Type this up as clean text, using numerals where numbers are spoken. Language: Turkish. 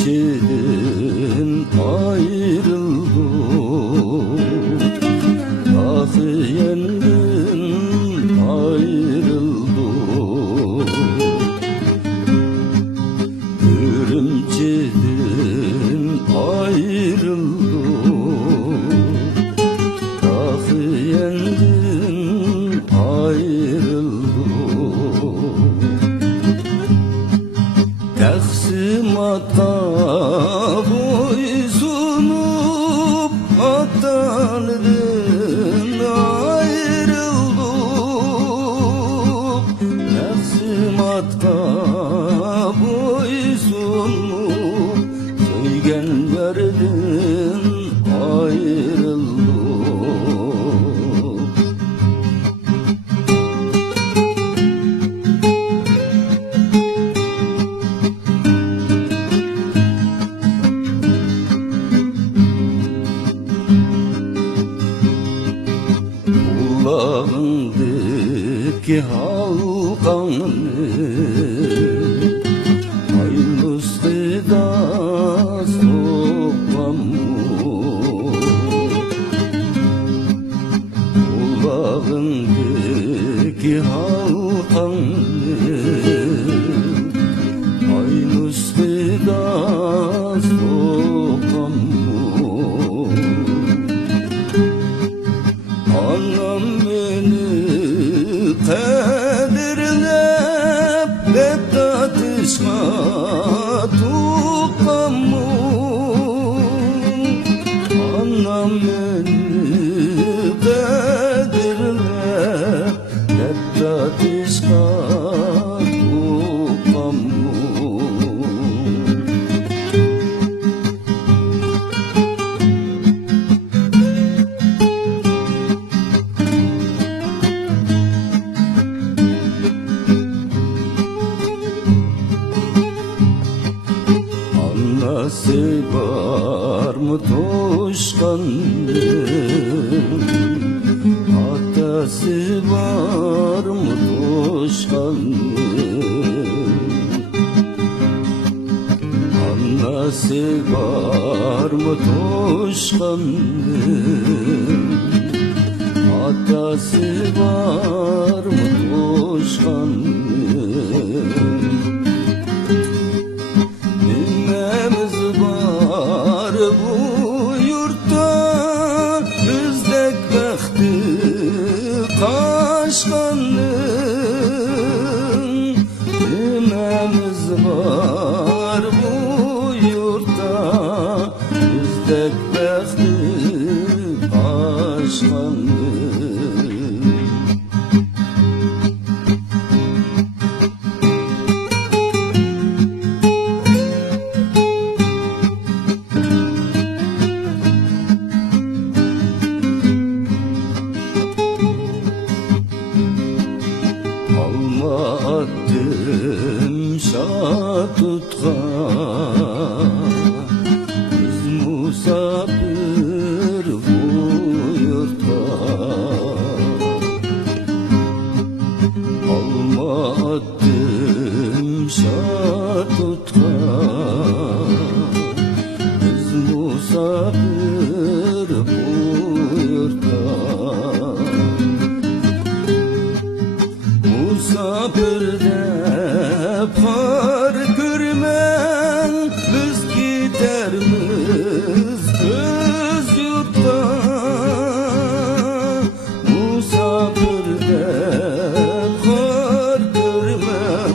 Ürümçiden ayrıldım, ah yeniden ayrıldım. Ürümçiden ayrıldım, ah yeniden ayrıldım. Taksimat'a boysunup atandan ayrıldım. Taksimat'a boysunup söygenlerden ayrıldım. Kulağındaki halkanı aynısıyla sokmam mı? Kulağındaki halkanı aynısıyla sokmam mı? Anam beni kaderlep beddatışma tutamı. Anam beni kaderlep beddatışma tutamı. Anası var mı toşkanın, atası var mı toşkanın? Anası var mı toşkanın, atası var mı toşkanın? Bu yurtta bizdek bəxti qaşqanın. Nimemiz var bu yurtta bizdek bəxti qaşqanın. Alma attım şatutğa, biz musafir bu yurtta. Alma attım şatutğa, biz musafir bu yurtta. Musafirde par görmen, biz gidermiz öz yurtta. Musafirde par görmen,